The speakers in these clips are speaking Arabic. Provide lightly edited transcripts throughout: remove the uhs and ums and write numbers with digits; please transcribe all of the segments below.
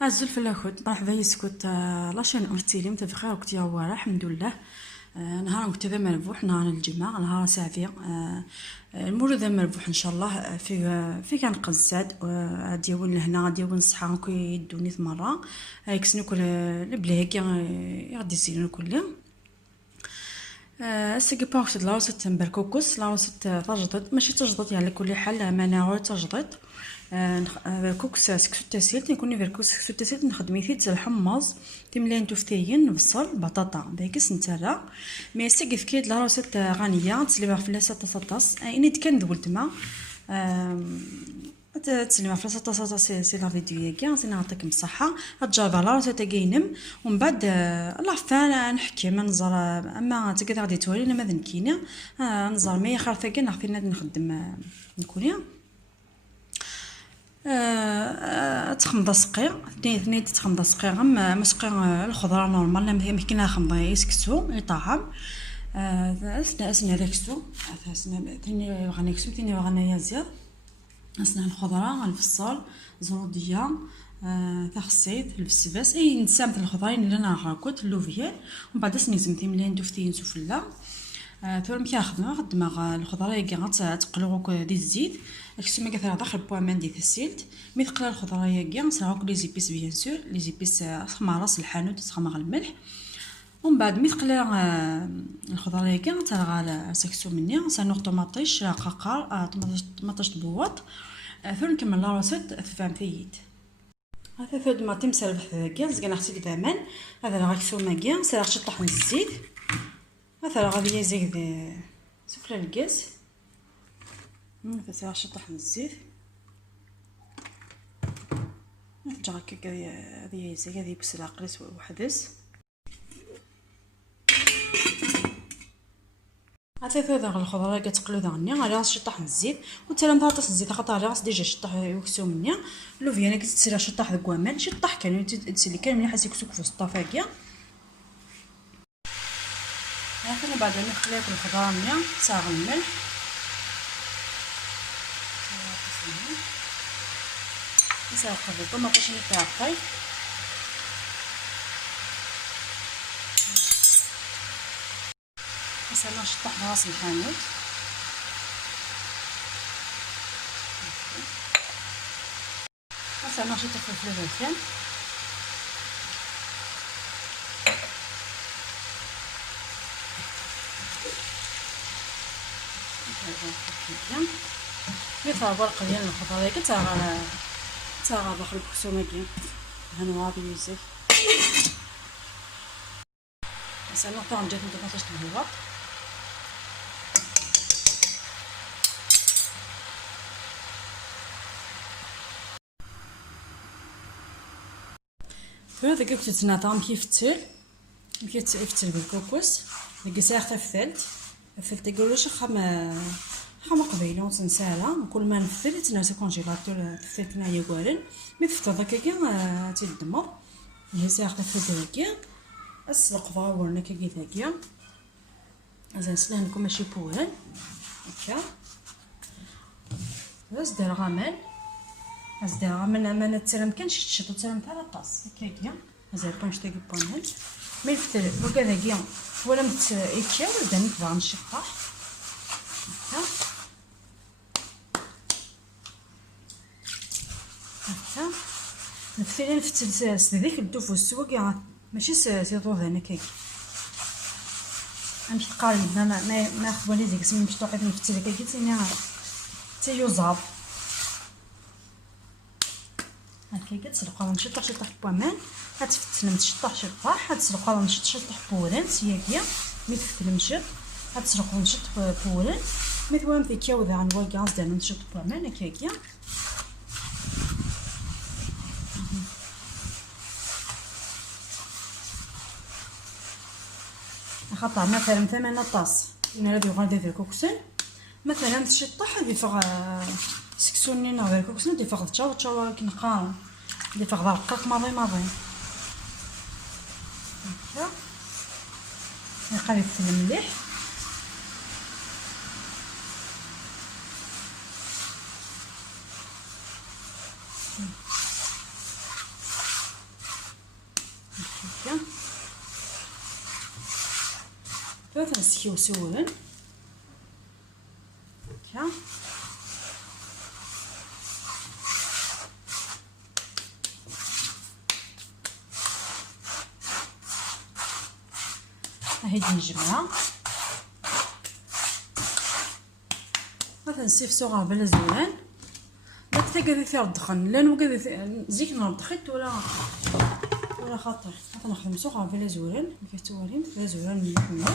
عزل في الاخوت مرحبا يسكت لاشين ارتيلي متى بخير وقت يا ورا الحمد لله. نهار كنت ذا مربوح نهار الجمعة نهار ساعتين المولود ذا مربوح ان شاء الله في كان قنصاد غادي يون لهنا غادي يون صحا كي يدوني مرة يكسنو كل البلاكي غادي يزينو كل السكي باوكس لا وسط بركوكس لا وسط تجدد ماشي تجدد يعني كل حال مناعه تجدد كوكس سكسو تاسيلت نكوني فيركوس سكسو تاسيلت نخدم يثيت الحمص تملين توفتيين بصل بطاطا داكس نتالا مي سكي فكيد لا وسط غانيه تسلي في لاسا تصاص اني كان دولت ما تسلم في راسها سي لا فيديو ياكي سي نعطيكم الصحه تجرب على راسها تاكينم ومن بعد الله فانا نحكي ما نزر اما تقدر غادي تولي انا ما ذنكينا نزر مي خاطر ثاكي نعرفين نخدم نكوني تخمض سقير اثنين تخمض سقير اما مسقير الخضره نورمال لا يمكنها خمضه يسكسو يطعم اسنا داكسو اسنا ثاني غني كسو ثاني غني يزير أسنان الخضرة الفصال زرودية تخصيت البسباس اي نسامت الخضرين اللي انا راكوت اللوفيال ومن بعد سنيزم تيملين دوفتين سفلا ثم خدمه الخضره ياكي غتقلوك دي الزيت اكسوما كثر داخل بوامان دي السيلت مي تقلى الخضره ياكي نسراوك لي زيبيس بيان سور لي زيبيس خمار راس الحانوت تخمر الملح ومن بعد مي تقلى الخضره ياكي ترغى سكسو مني سنوغ طوماطيش قرقر طوماطيش بواط ثم نكمل لا روسيت تفهم ثيت هذا ثود ما تمسر بحذاكي زكنا نغسل دامان هذا راه كسو ماكي سير شطح من الزيت هذا غادي يزيد سفلى الغاز هذا سير شطح من الزيت نرجع هكا هذه يزيد هذه بس العقريس وحدث هذا ثود الخضره كتقلو دغني غادي نشطح من الزيت وتلا نطاطس الزيت خاطر راس ديجا شطح يكسو مني لوفيا انا كتسير شطح داك وامان شطح كان تسلي كان ملي حاس يكسوك في الصطافاكيا هاكا بعد ما خليت الخضره مني صاغ الملح نساو قبل الطوماطيش نتاعي مثلا نشطح راس الحانوت مثلا نشطح فلفل الروسيان مثلا ورق ديال الخضره تاع داخل الكسوماكي هانوا غادي يزيد مثلا نقطع نجات نطاطش البواط هذا كيف تتناطام كيف يفتل بالكوكوس ديك ساعه فتلت يقولوش خما قبيله ونسالها كل ما نفتل تنسى كونجيلاتور فتلت هنايا كوارن مي تفتل داكا تيدمر هي ساعه فتل هكا السلق فاورنا كي هكا زين سلانكم ماشي بوهن هكا بس دار غمان من تسلم كانش تشطو تسلم تاع لاطاس هكايا مازال كانش تاكي بوهن مي الفتل وكذا ولا مت يتشاو ولا نتبع نشطح هكا نفتل سديك الدوف والسوا ماشي سيطوه هناك غنمشي تقارن ما خبالي ديك سمي مشطوح هذا نفتل هكاكي تيوزاب هكاكا تسلقها ونشطح بوامان غتفتل متشطح غتسلقها ونشطح بوران سياكيا مي تفتل مشط غتسلق ونشط بوران مي توام ذيكيا وذا عن واكاز دانا نشط بوامان هكاكيا خاطر مثلا 8 طاس انا غادي غادي في الكوكسون مثلا تشطح هذه فغ سكسوني نغير الكوكسون دي فغ تشاو كنقاو دي فغ دقيق ماضي هكا نقلب في الملح هكا ثلاثة نسكيو سولا هكا. هاهي نجمعها مثلا نسيفسو غير بلا زوان لا تقدري ثير الدخن لان وقدر زيك نرضخت ولا خاطر مثلا نخدمسو غير بلا زوان كيف توالين بلا زوان مليح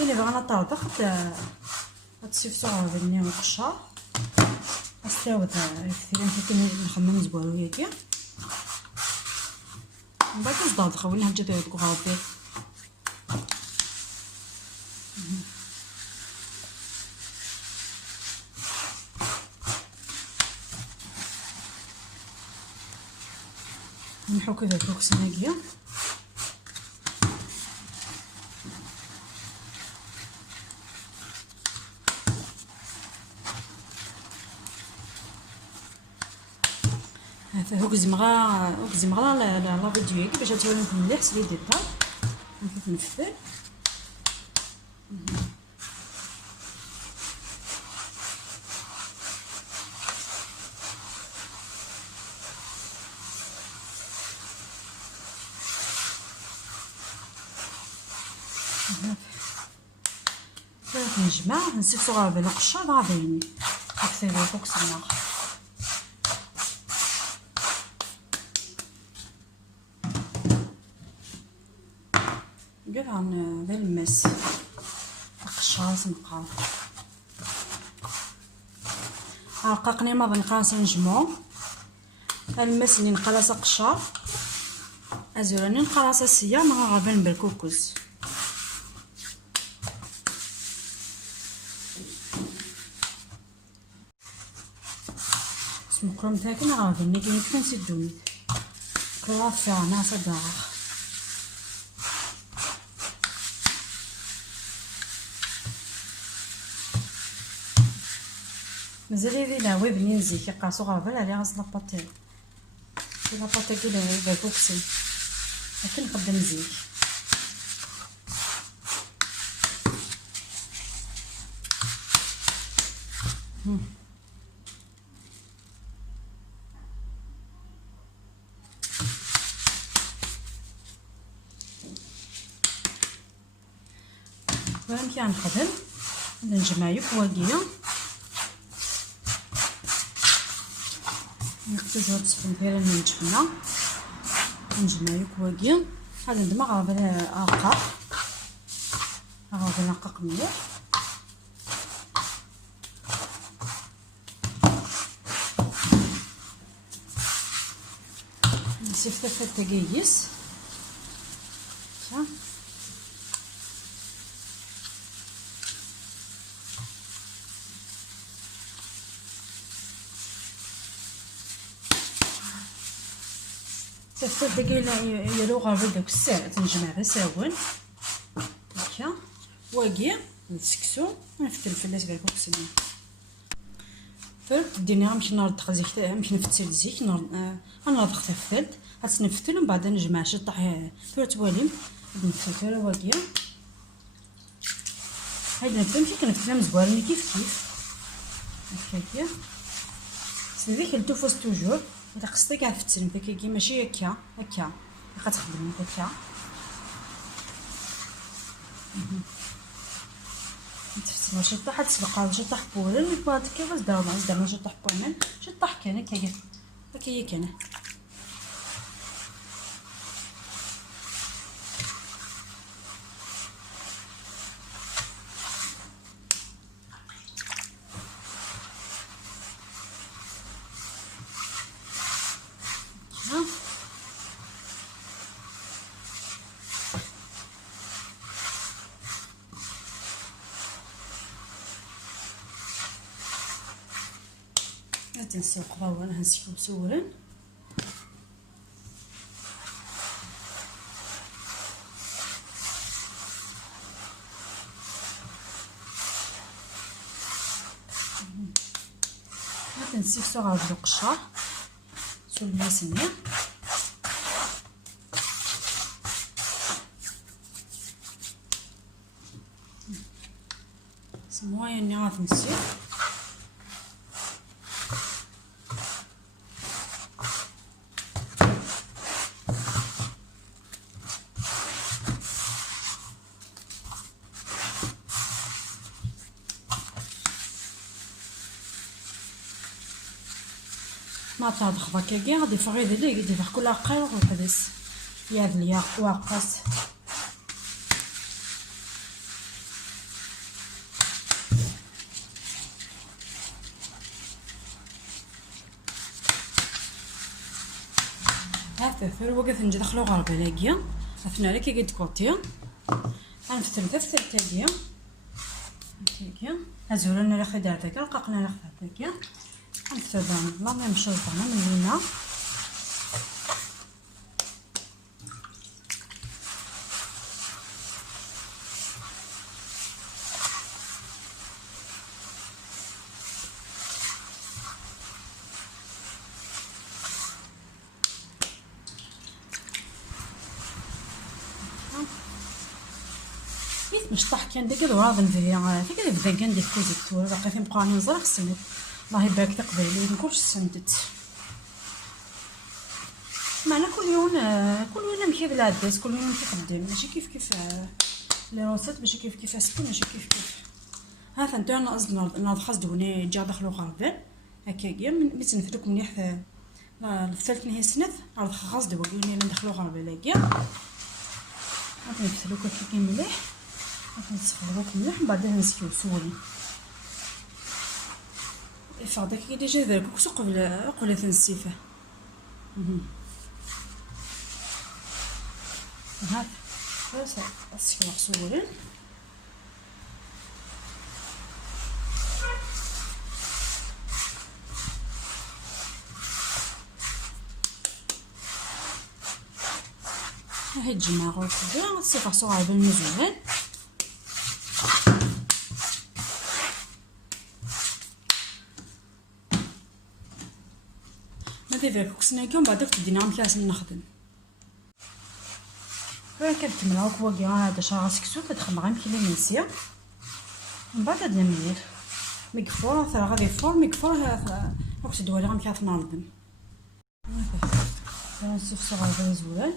اللي بغا نطرطق غتسيفسو غير بلني وقشار استاود كثيرين كي نخمم زبالو ياكي من بعد كنصدر خوينها جات يدكو غادي نحو كذا البوكس هناكيا هذا هو زمغا لا فيديو هيك باش تولي مليح سلي ديتها نشوف نفثل نجمع نسيفسو غير بلا قشار غا باينين هكا هي فوق السماغ كاع ذا الماس القشار سنقاو رققني ما بنقاس نجمعو الماس اللي نقلاصه قشار ازوراني نقلاصه سيا مع غابن بالكوكوس مكرم تاعنا غادي نجي نسدوني كلاف تاعنا صداع مازال يدي لا وي بنين زيك يقاسو غابل على غاز لاباطيل لاباطيل كده بالبوكسي لكن نقدم زيك وانا كي غنخدم نجمع يكواكيا نقص هاد الصفن ديالها اللي نجمعنا نجمع يكواكيا هذا ندمغ غير بلا رقاق مليح نسيف ثلاثة دقايق ثلاثة دقايق يلو غير داك الساعة تنجمع بساون هكا واكي نسكسو ونفتل الفلاس كاع فوق السنين فرد ديني غنمشي نرضخ زيك نمشي نفتل زيك غنرضخ تفلت غتنفتل ومن بعد نجمع شطح ثلاث تواليم نفتل واكي هاد نفتل كنفتلها مزوارين كيف هكاكيا سيدي كلتو فوس توجور الا قصدي كاع فتل هكاكي ماشي هكا غتخدم هكا نتفتل شطح تسبق شطح بولن بعد كي غاز دابا شطح بولن شطح كان هكا هي كان لا تنسيو قراوه انا هنسيو مسولا لا تنسيو صغار القشار سول الماسنيه موين غادي نسير. ما تاخذ كاكي غادي فغيد لي يدير كل قير وحدث يا ذليا واقص. هذا وقف نجي دخلو غربه لاقيه اثنا لك قد كوتي غنفتل تاكيه هزولنا لا خدار تاكا لقاقنا لا خدار تاكا غنفتل لا نمشيو طنا من هنا. مشطح كان داك الوراض نفيا فيك بدا كان ديك كوزيكتور باقي في مقارنه نزرع السميت الله يبارك تقبالي نكونش سمدت معنا كل يوم ماشي بالعداس كل يوم كيخدم ماشي كيف لي روسيت ماشي كيف اسكو ماشي كيف ها فانت انا قصد ناض خاص دوني جا دخلو غربان هكاكيا من تنفدوك مليح الثالث نهي سنت راه خاص دوكي ندخلو غربان لاكيا غادي نفسلوك هكاكيا مليح نسخدوك مليح من بعد نزكيو سولي يفاضك كي ديجا دارك كوكس قبل تنسيفه هاك بس نسكيو سولي هاي الجماعه وكذا نصيفها صغار بالمزوان ديك كوكسناكي ومن بعد تدينا مكياس نخدم كنكمل هاك واقي هذا شعر سكسو كتخمم غير كيلو منسيه من بعد هاد المليل ميكفور ثرا غادي فور ميكفور هاك تدوالي غير مكياس نردم نصيف صغار زوال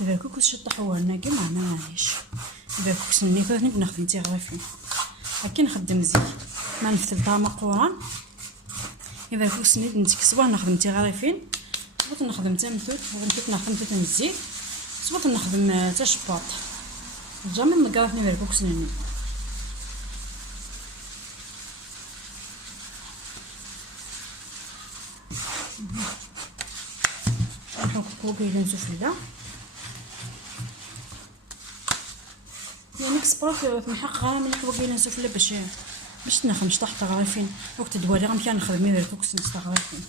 إذا كوكس شطحوها لنا كاع معليش إذا كوكس نيكو نبدا نخدم تيغريفين هكا نخدم زيت ما نفتل طعم قران إذا كوكس نتكسبوه نخدم تيغريفين صبت نخدم تمثل نخدم تنزيت صبت نخدم تا شباط جامي نقراف نبدا كوكس نني نحط كوكي لنسفله يعني كسبرا في محق غير مليح وكاين نسفله باش تنخمش تحت غريفين وقت دوالي غير كان نخدم غير الكوكس نستغرفين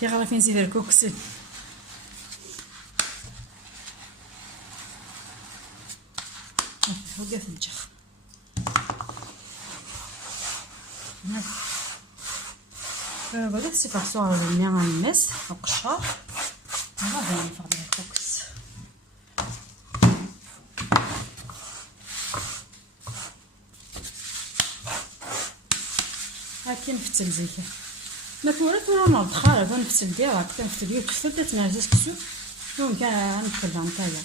في غريفين زيد الكوكس وقف الجخ بدات صفر صور الماء الناس وقشار هذا نفضل الكوكس هاكي نفتل زيكا ما كورات ولا نوض خارج نفتل ديريكت كنفتل يوك كفتل تنعزز كسو يوم كان نفتل نطايا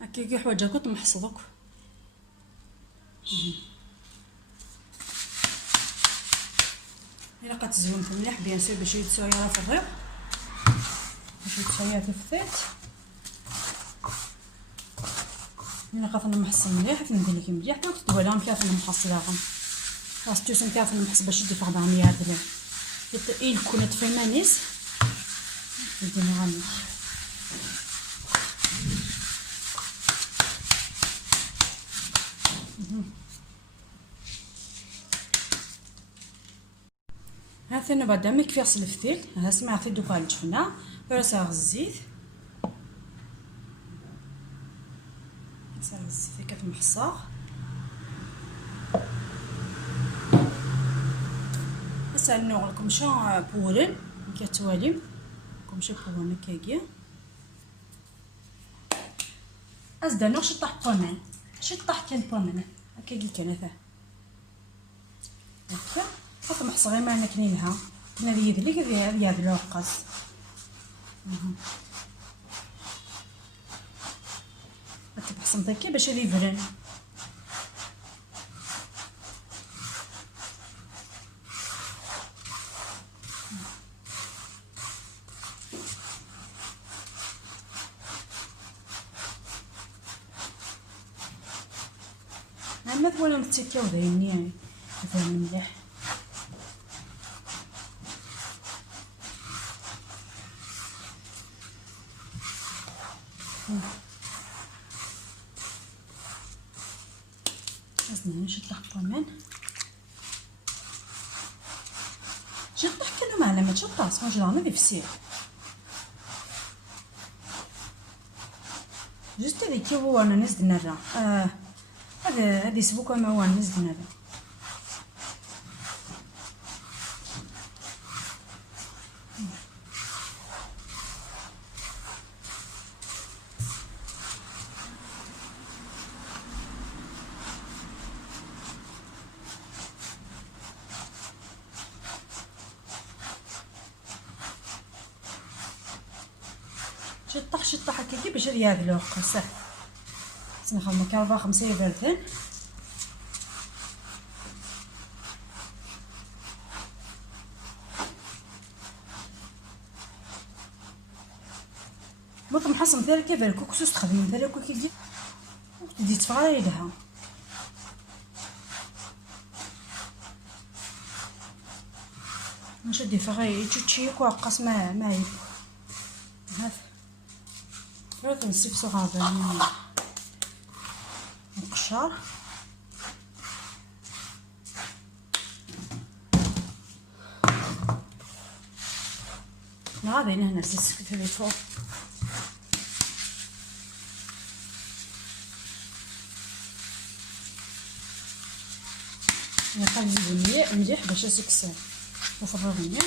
هاكي كي حوايجك وتمحصدوك الا كتزوين مليح بيان سور باش يتسوى راه في الريق باش يتسوى في الفيت انا خاطر نحصل مليح ندير لك مليح حتى تدوالها مكافل نحصلها خاص توسن كافل نحس باش يدي فقدها 100 درهم حتى il كونت في مانيس نديرها غني ها ثنا بعدا ما كفي غسل الفتيل ها سمع في دوكا الجفنه فراسها الزيت صافي كتمحصاغ سالنو لكم شا بورن كتواليم كمشي بورن كاكيا ازدانو شطح بومان شطح كان بومان هكاكي كان هذا هكا فاطمه صغير ما انا كنينها كنا يدلك هذه الوقاص تبحث مطيكي باش هذه يفرن ما ثولا متيكاو دايرني يعني هذا مليح لازم نشطح كمان شطح كانوا معلمة شطح اسمه جرانا دي فسيح جست هذيك هو انا نزد نرى هذه سبوكه ما هو نزد نرى شطح هكاكي باش هذا الوقت صح نخدم 4 5 يبردن بطم حصم ثالث كيف الكوكسوس تخدم ثالث كوكي تدي تفغاي لها نشدي فغاي تشي كواقص ما يب هذا هذا نسيب صغار مقشر غادي هنا نسكت هذه فوق نقلب مليح باش يسكسر وفرغ مليح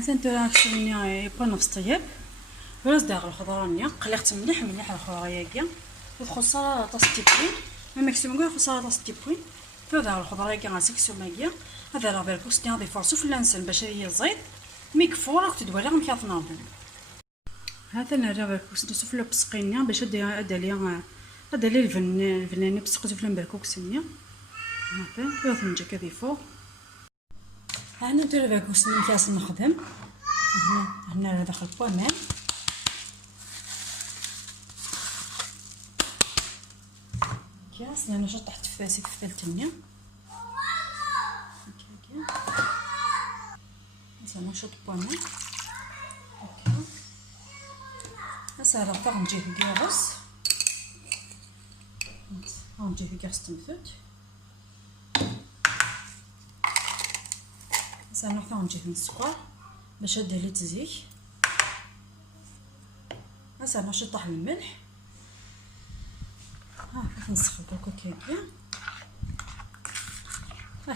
هذا انت راه كسبني يبقى نفس طيب براس داخل الخضرانيه قلقت مليح الخضرايه كاع وخصها طاس تيبوين ما ماكسيموم كاع خصها طاس تيبوين هذا الخضرايه كاع غاسكسو ماكيا هذا راه فيركوس غادي فرسو في اللانسن باش هي الزيت ميكفور راك تدوالي غير كناضن هذا انا راه فيركوس نسفلو بسقينيا باش هذا لي الفناني بسقيتو في البركوكسنيا هذا ثلاث نجا كذي فوق هنا ندير فيركوس من كاس نخدم هنا راه داخل بومان كاس انا شطحت فاسي تفلتني هكا نشط بومان هكا هسا راه غنجي في كاس غنجي في كاس تنفت هسا نحطو نجيب السكر باش هادي لي تزيك هسا نشطح الملح نسخن الكوكاكيا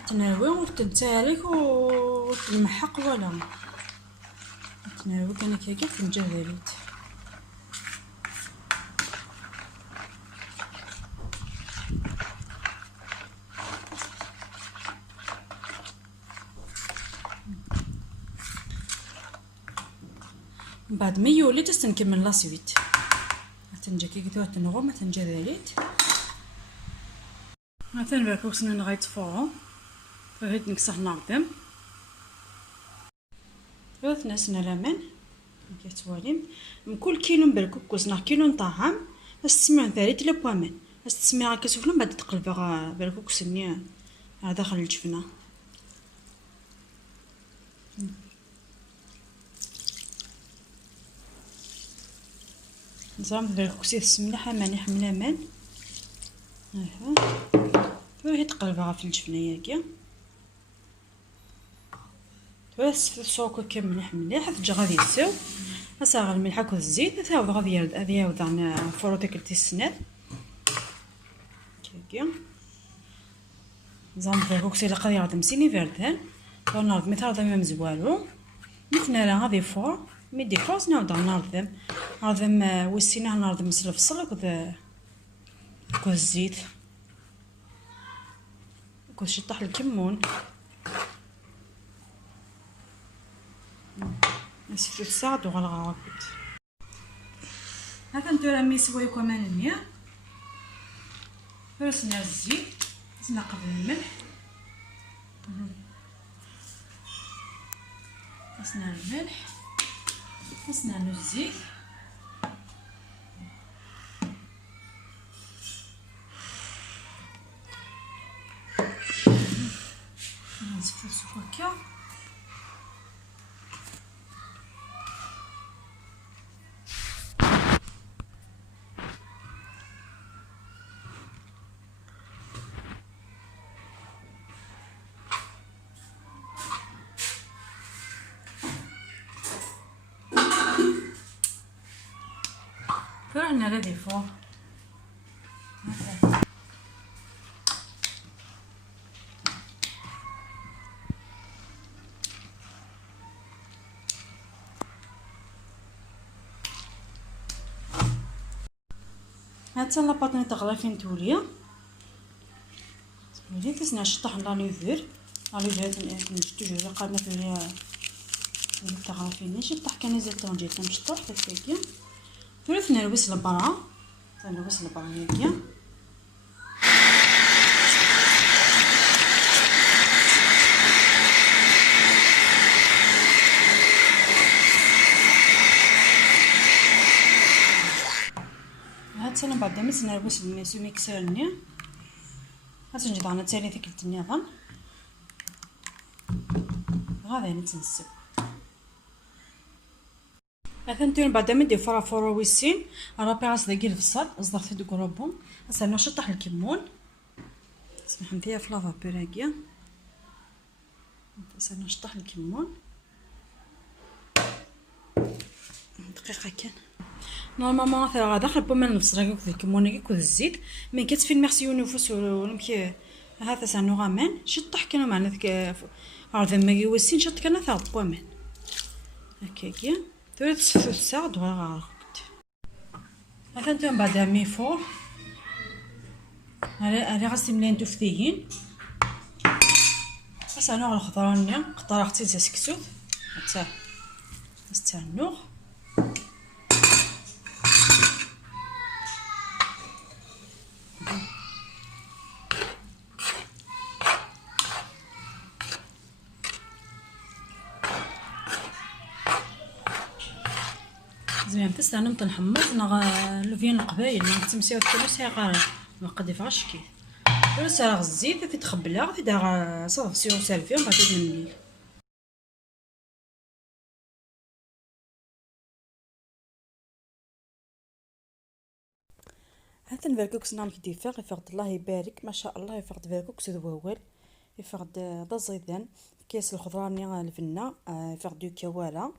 تناوي وتنتالك وتنمحق ولا تناوي كان كيكا في الجباليت بعد ما يولي تنكمل لاصويت تنجي كي قلت تنغو ما تنجا داليت مثلا بركوسنا نغيت فوق فهيت نكسح نعظم ثلاث ناسنا لمن كتواليم من كل كيلو بركوكوس نا كيلو طعام استسمع ثالث لا بوامن استسمع كتوفلو بعد تقلبها بركوكس نيا على داخل الجبنه نزرم الكسكسي السملاحه ماني حمله مان. هاها هي تقلبها في الجبنه ياكي بس السوق كامل مليح مليح تجي غادي يساو اصاغ الملح و الزيت ثاود غادي يرد هذه يوضع فروتي كلتي السنات كيكي زعما الكسكسي اللي قادي يردم سيني فردان ونرد مثال ضمي مزوالو مثنا راه غادي فور ميدي فورس نعاود نردم وسيناه نردم الفصل كو الزيت كو شطح الكمون نسيت الساعد وغلغا هذا ندير ميسوي كمان الماء فرسنا الزيت نقض الملح فرسنا الملح فرسنا الزيت نزيد السكر فرحنا الذي فوق هاد لاباطني تغلى فين توليا تولي تسنع شطح لا ليفر توجور قالنا في اللي تغلى فين شطح كان زيت طونجي تنشطح هكاكيا ثلثنا نلبس البرا نلبس البرا هكايا هاد بعد مس نلبس الميسو ميكسرني هاد نجي ضعنا تالي ثقلت النظام غادي نتنسب اثنتين بعد ما ندير فرافور ويسين رابي راس داكي الفصل اصدر في دوك روبون هسه نشطح الكمون سمح ندير في لافابور هكيا هسه نشطح الكمون دقيقه كان نورمالمون راه داخل بوما نفصل هكاك الكمون هكاك الزيت مي كتفين ميرسي ونفس ونمكي هذا سانو غامان شطح كانوا معنا ذاك عرض ما يوسين شط كان ثاع بومان هكاكيا ثلاث ساعات وغاخت هذا نتوما بعد ميفور هذا غاسي ملين دوفتيين بس انا على الخضرانيا اخترعتي زي سكسوت حتى نستنوه زعما تستعمل نمط نحمص لوفيان القبايل ما تمسيو الثلث غير ما قد فاش كي بس راه الزيت تتخبلها تدار صافي سيو سالفي ومن بعد تنملي هذا الفركوكس نعم كي يفرغ يفرغ الله يبارك ما شاء الله يفرغ الفركوكس ذوال يفرغ الزيدان كيس الخضراني الفنه يفرغ دو كوالا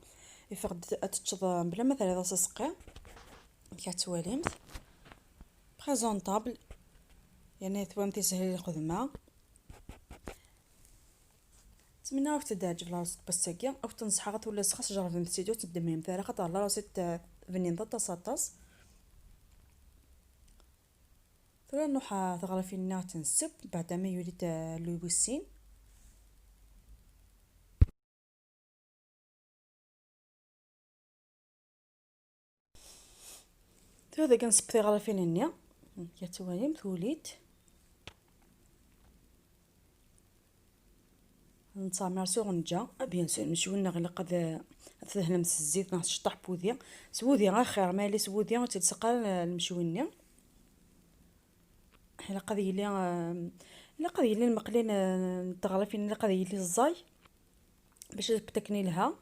يفرغ تتشض بلا مثلا هذا سقي كتواليمت بريزونطابل يعني ثوامتي سهل الخدمه نتمنى راك تدعجب راسك بس هكا او تنصحها ولا خاص جرب في الاستديو تبدا من فيها خاطر الله راسيت فنين ضد ساطاس ثلا نوحا تغرى في النار تنسب بعد ما يولي لويسين هذا كنسب تغرى فين النار كتواليم توليت نتامر سو غنجا بيان سور مشونا غير قد تهلمس الزيت نشطح بوذيا سووديا غير خير مالي سووديا وتتسقال المشويني حنا قضيه لا قضيه اللي المقلين تغرفين لا قضيه اللي الزاي باش تكني لها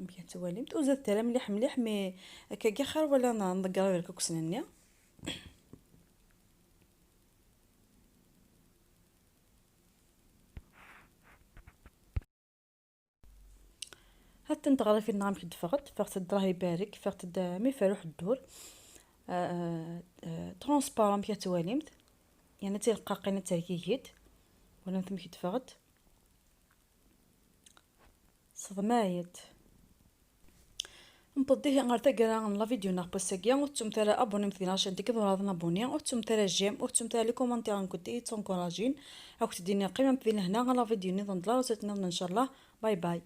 مكان تواليمت وزاد ترى مليح مليح مي هكا كاع خير ولا نضقر غير كوكسنانيا. حتى نتغرى في النهار مكد فقط الدراه يبارك فقط مي فاروح الدور ترونسبارون مكان تواليمت يعني تلقاقينه تركيكيت ولا نتم كد فقط صدمايت نبضيه غير تقرا لا فيديو نابسكيا وتم ترى ابوني مثل عشان تكذب راضنا ابوني وتم ترى جيم وتم ترى لي كومونتير نكون تي تنكوراجين او تديني قيمه مثل هنا لا فيديو نظن لا ان شاء الله. باي باي.